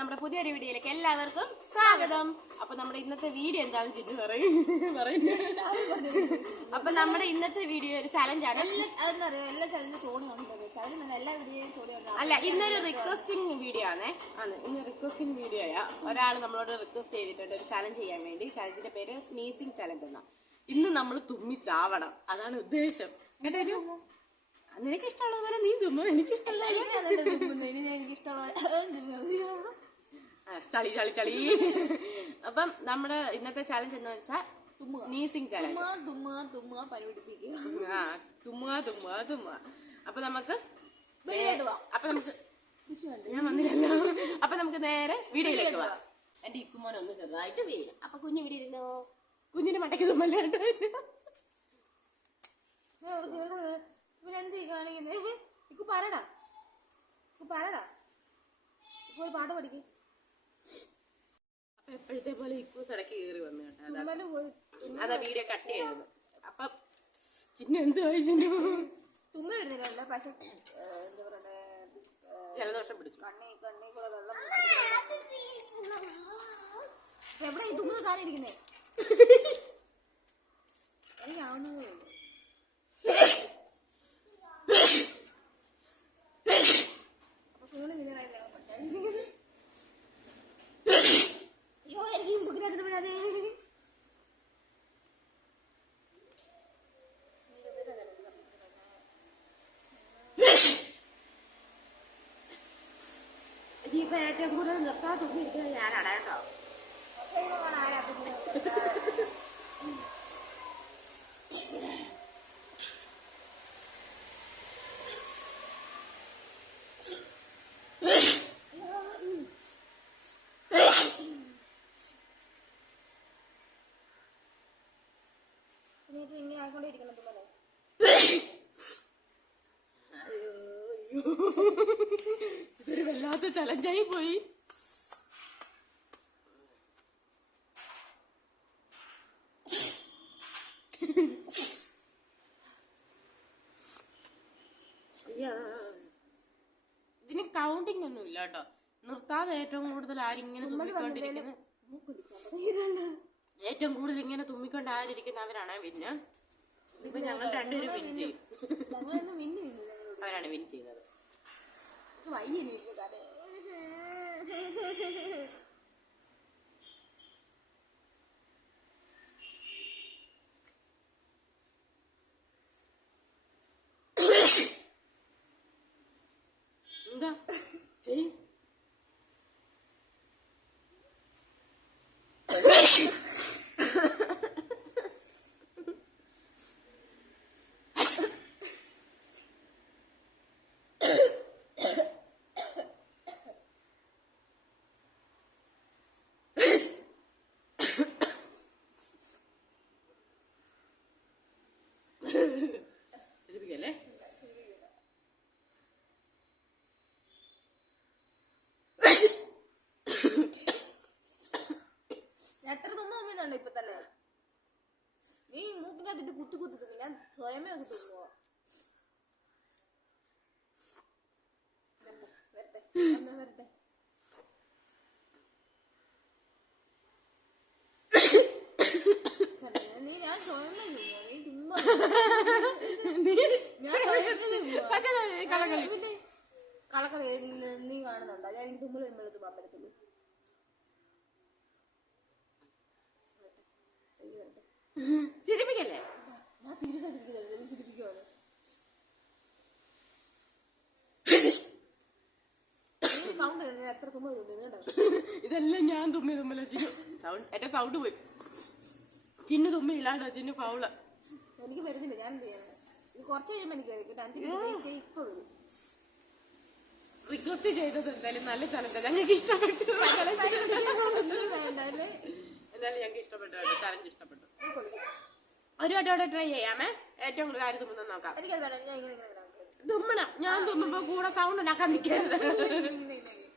നമ്മുടെ പുതിയൊരു വീഡിയോയിലേക്ക് എല്ലാവർക്കും സ്വാഗതം. അപ്പൊ നമ്മുടെ ഇന്നത്തെ വീഡിയോ എന്താണെന്ന് ചിന്തി പറയുന്നു. അപ്പൊ നമ്മുടെ ഇന്നത്തെ വീഡിയോ ഒരു ചലഞ്ചാണ്. അല്ല, ഇന്നൊരു റിക്വസ്റ്റിംഗ് വീഡിയോ ആണേ. ഇന്ന് റിക്വസ്റ്റിംഗ് വീഡിയോയാ. ഒരാൾ നമ്മളോട് റിക്വസ്റ്റ് ചെയ്തിട്ടുണ്ട് ഒരു ചലഞ്ച് ചെയ്യാൻ വേണ്ടി. ചലഞ്ചിന്റെ പേര് സ്നീസിങ് ചലഞ്ച് എന്നാ. ഇന്ന് നമ്മൾ തുമ്മിച്ചാവണം, അതാണ് ഉദ്ദേശം. കേട്ടോ, നിനക്ക് ഇഷ്ടമുള്ള പോലെ നീ തുമ്മോ, എനിക്ക് ഇഷ്ടമുള്ള ചളി ചളി ചളി. അപ്പം നമ്മുടെ ഇന്നത്തെ ചലഞ്ച് എന്ന് വെച്ചാൽ സ്നീസിങ് ചലഞ്ച്. തുമ്മുക. അപ്പൊ നമുക്ക് ഞാൻ വന്നില്ലല്ലോ. അപ്പൊ നമുക്ക് നേരെ വീഡിയോയിലേക്ക് പോവാം. എന്റെ ഇക്കുമോൻ ഒന്ന് ചെറുതായിട്ട് വീഴും. അപ്പൊ കുഞ്ഞു വീഡിയോ ഇരുന്നോ. കുഞ്ഞിന്റെ മടക്കി തുമ്മല്ലാണ്ട് പറടാ ഒരു പാട്ട് പഠിക്കും. അപ്പൊ എപ്പോഴത്തെ പോലെ ഇക്കൂസ് ഇടയ്ക്ക് കയറി വന്നു കേട്ടോ. അതാ വീഡിയോ കട്ട് ചെയ്തത്. അപ്പൊ ചിന്നു എന്ത് കഴിച്ചു തുമ്മ വരുന്നില്ല. പക്ഷെ എന്താ പറയണ്ടേ, ജലദോഷം പിടിച്ചു. കണ്ണി കൂടെ വെള്ളം എവിടെ ഈ തുമ്മുന്ന സാധനം ഇരിക്കുന്നേ എനിക്കാവുന്നതേ ഉള്ളൂ. അയ്യോ, എനിക്ക് മുക്കിനകത്തിന് വീഴാതെ. ഇപ്പൊ ഏറ്റവും കൂടുതൽ നിർത്താൻ തുമ്മിയിരിക്കുന്നത് ഞാനാണ് കേട്ടോ. ഇതൊരു വല്ലാത്ത ചലഞ്ചായി പോയി. ഇതിന് കൗണ്ടിങ് ഒന്നും ഇല്ല കേട്ടോ. നിർത്താതെ ഏറ്റവും കൂടുതൽ ആരിങ്ങനെ തുമ്മിക്കൊണ്ടിരിക്കുന്നത്, ഏറ്റവും കൂടുതൽ ഇങ്ങനെ തുമ്മിക്കൊണ്ട് ആരിയിരിക്കുന്നവരാണ് പിന്നെ. ഇപ്പൊ ഞങ്ങൾ രണ്ടുപേരും വിൻ ചെയ്യും. അവരാണ് വിൻ ചെയ്തത്. എന്താ ചെയ്യും? ല്ലേ എത്ര തുമ്മുന്നുണ്ട് ഇപ്പൊ തന്നെ. നീ മൂക്കിനകത്തിട്ട് കുത്തി തുമ്മി. ഞാൻ സ്വയമേ ഒക്കെ തുമ്മുവോ. വരട്ടെ നീ ഞാൻ സ്വയമേ തുമ്മുവോ. നീ തുമ്മ ഞാൻ സ്വയമേ തുമ്മുവോ. കളക്കള നീ കാണുന്നുണ്ടോ? ഞാൻ എനിക്ക് തുമ്മൽ വരുമ്പോഴേ തുമ്മാൻ പറ്റത്തുള്ളൂ. ചിരിപ്പിക്കല്ലേ? ഞാൻ സീരിയസ് ആയിട്ട് ചിരിപ്പിക്കുവാണ്. എത്ര തുമ്മൽ ഇതെല്ലാം ഞാൻ തുമ്മിയതുമ്മല്ലോ. ചിന്നു സൗണ്ട്, എന്റെ സൗണ്ട് പോയി. ചിന്നു തുമ്മില്ലാണ്ടോ? ചിന്നു ഫൗള്. എനിക്ക് വരുന്നില്ല. ഞാൻ എന്ത് ചെയ്യണം? ഇത് കുറച്ച് കഴിയുമ്പോൾ എനിക്ക് ഇപ്പൊ വരും. റിക്വസ്റ്റ് ചെയ്തത് എന്തായാലും നല്ല ചലഞ്ച് ഞങ്ങൾക്ക് ഇഷ്ടപ്പെട്ടു. എന്തായാലും ഞങ്ങൾക്ക് ഇഷ്ടപ്പെട്ടു, ചലഞ്ച് ഇഷ്ടപ്പെട്ടു. ഒരു വട്ടം ട്രൈ ചെയ്യാമേ. ഏറ്റവും കൂടുതൽ ആര് തുമ്മുന്ന നോക്കാം. തുമ്മണം. ഞാൻ തുമ്മുമ്പോ കൂടെ സൗണ്ട് ഉണ്ടാക്കാൻ നിൽക്കരുത്.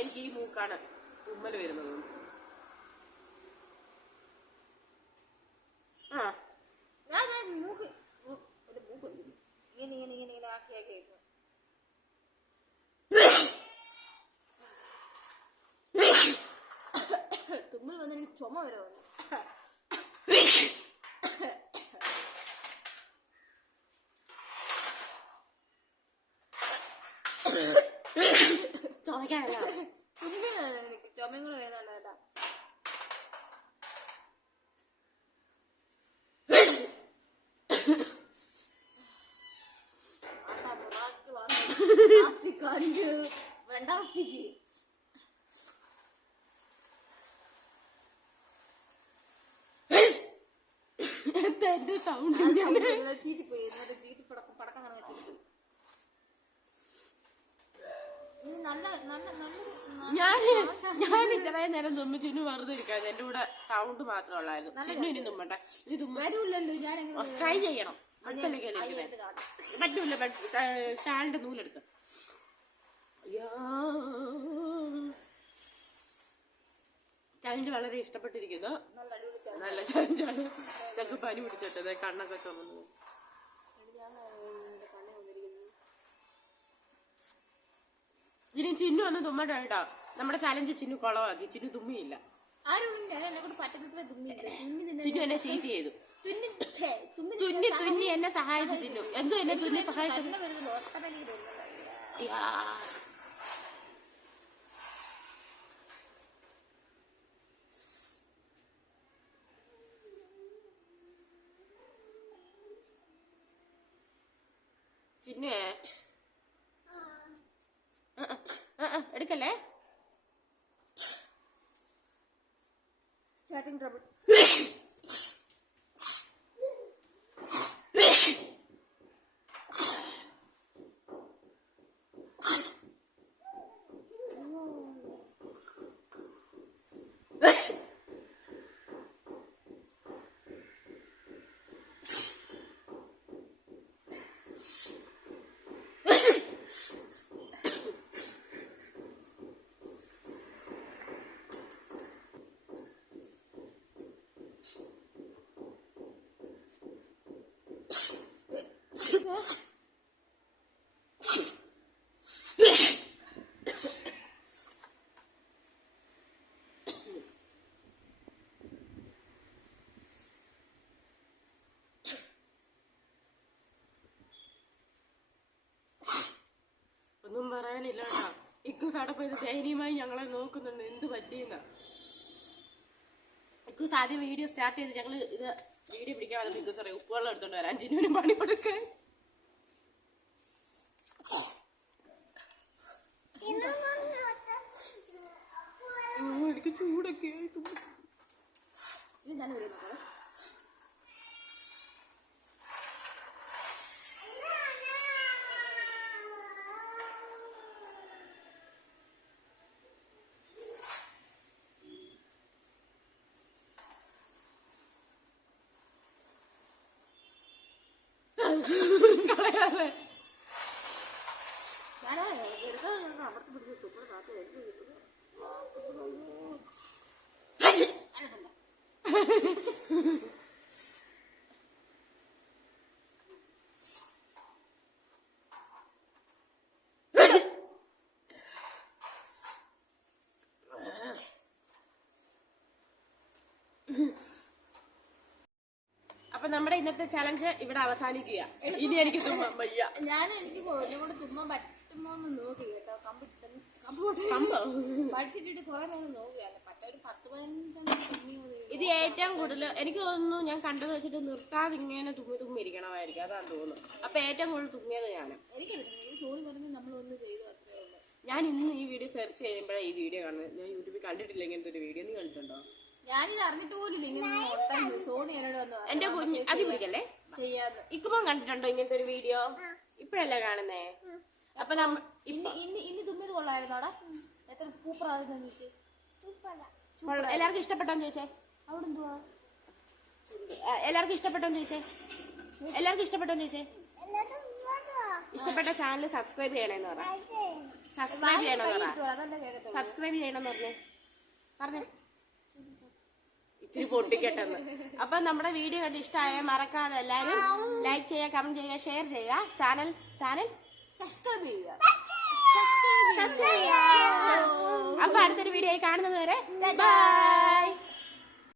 എനിക്ക് ഈ മൂക്കാണ് തുമ്മൽ വരുന്നത്. മൂക്ക് ഇങ്ങനെ ആക്കിയാക്കി വന്ന് എനിക്ക് ചുമ വരെ വന്നു. ചോദിക്കാനല്ല എനിക്ക് ചുമയും കൂടെ വേദന കേട്ടാ. എന്റെ സൗണ്ട് ചീറ്റിപ്പോയി. ചീറ്റി പടക്കം കാണാൻ ചീറ്റിപ്പോയി. നല്ല നല്ല ഞാൻ ഇത്രയും നേരം തുമ്മി ചിന്നു വെറുതെ ഇരിക്കാതെ എന്റെ കൂടെ സൗണ്ട് മാത്രമേ ഉള്ളായിരുന്നു. ചിന്നു ഇനി തുമ്മട്ടെ. ഇനി വരൂല്ലല്ലോ. ഞാൻ ട്രൈ ചെയ്യണം. പറ്റൂല. ഷാളിന്റെ നൂലെടുക്ക. ചലഞ്ച് വളരെ ഇഷ്ടപ്പെട്ടിരിക്കുന്നു. നല്ല ചലഞ്ചാണ്. ഇതൊക്കെ പനി പിടിച്ചിട്ടത് കണ്ണൊക്കെ ചുമന്നു. ഇനി ചിന്നു ഒന്ന് തുമ്മട്ടെ കേട്ടോ. നമ്മുടെ ചലഞ്ച് ചിന്നു കുളമാക്കി. ചിന്നു തുമ്മിയില്ല. ചിന്നു എന്നെ ചീറ്റ് ചെയ്തു. തുന്നി എന്നെ സഹായിച്ചു ചിന്നു. എന്തും എന്നെ തുന്നി സഹായിച്ചു. ചിന്നുവേ എടുക്കല്ലേ. Starting trouble. ഒന്നും പറയാനില്ല കേട്ടോ. ഇക്കൂസ് അവിടെ പോയത് ധൈര്യമായി ഞങ്ങളെ നോക്കുന്നുണ്ട്. എന്ത് പറ്റിയെന്ന ഇക്കൂസ് ആദ്യം വീഡിയോ സ്റ്റാർട്ട് ചെയ്ത് ഞങ്ങൾ ഇത് വീഡിയോ പിടിക്കാൻ വന്നപ്പോൾ ഇക്കൂസ് അറിയാം ഉപ്പുവെള്ളം എടുത്തോണ്ട് വരാൻ ചിന്നുവിനും പണി കൊടുക്കാൻ. എനിക്ക് ചൂടൊക്കെ ആയിട്ട് കളയാതെ അപ്പൊ നമ്മുടെ ഇന്നത്തെ ചലഞ്ച് ഇവിടെ അവസാനിക്കുക. ഇനി എനിക്ക് തുമ്മാൻ വയ്യ. എനിക്ക് കൂടെ തുമ്മാൻ പറ്റുമോന്ന് നോക്കി കേട്ടോ. പഠിച്ചിട്ട് കുറെ നേരം നോക്കുകയാണ്. ഒരു 10-15 ഇത് ഏറ്റവും കൂടുതൽ എനിക്ക് തോന്നുന്നു ഞാൻ കണ്ടത് വെച്ചിട്ട് നിർത്താതെ ഇങ്ങനെ തുമ്മി ഇരിക്കണമായിരിക്കും. അതാന്ന് തോന്നുന്നു. അപ്പൊ ഏറ്റവും കൂടുതൽ തുമ്മിയത് ഞാനും. ഞാൻ ഇന്ന് ഈ വീഡിയോ സെർച്ച് ചെയ്യുമ്പോഴാണ് ഈ വീഡിയോ കാണുന്നത്. ഞാൻ യൂട്യൂബിൽ കണ്ടിട്ടില്ല ഇങ്ങനത്തെ ഒരു വീഡിയോ. നീ കണ്ടിട്ടുണ്ടോ? ഞാനിത് അറിഞ്ഞിട്ട് പോലും എന്റെ കുഞ്ഞ് അത് പിടിക്കല്ലേ. ഇക്കുമ്പോ കണ്ടിട്ടുണ്ടോ ഇങ്ങനത്തെ ഒരു വീഡിയോ? ഇപ്പഴല്ലേ കാണുന്നേ. അപ്പൊ ഇന്ന് തുമ്മിയത് കൊള്ളായിരുന്നോടാ. എത്ര സൂപ്പറായിരുന്നു. എല്ലാവർക്കും ഇഷ്ടപ്പെട്ടോന്ന് ചോദിച്ചേ. അവിടെ എന്തുവാ എല്ലാവർക്കും ഇഷ്ടപ്പെട്ടോന്ന് ചോദിച്ചേ. ഇഷ്ടപ്പെട്ട ചാനൽ സബ്സ്ക്രൈബ് ചെയ്യണമെന്ന് പറ. സബ്സ്ക്രൈബ് ചെയ്യണമെന്ന് പറഞ്ഞേ ഇച്ചിരി പൊട്ടിക്കെട്ടെന്ന്. അപ്പൊ നമ്മുടെ വീഡിയോ കണ്ട് ഇഷ്ടമായ മറക്കാതെ എല്ലാവരും ലൈക്ക് ചെയ്യുക, കമന്റ് ചെയ്യുക, ഷെയർ ചെയ്യുക. ചാനൽ സബ്സ്ക്രൈബ് ചെയ്യുക. അപ്പൊ അടുത്തൊരു വീഡിയോ കാണുന്നത് വരെ ബൈ.